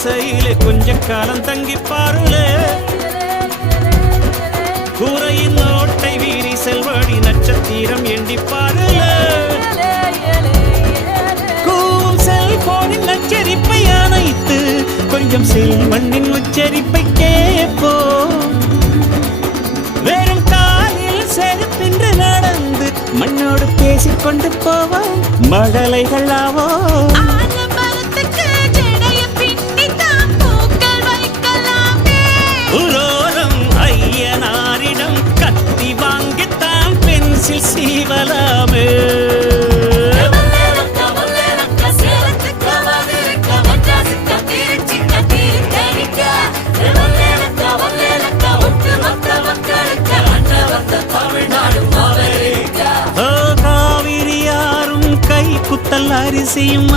குடிசையிலே கொஞ்ச காலம் தங்கி பாருளே கூரையின் ஓட்டை வீரி செல்வடி நட்சத்திரம் எண்டி பாருளே கூவும் செல்போனின் நச்சரிப்பை அணைத்து கொஞ்சம் செல்வண்ணின் உச்சரிப்பை கேப்போ வெறும் காலில் செருப்பின்று நடந்து மண்ணோடு பேசிக்கொண்டு போவோம் மழலைகள் ஆவோம் சீவலாமே காவிரியாரும் கை குத்தல் அரிசியும்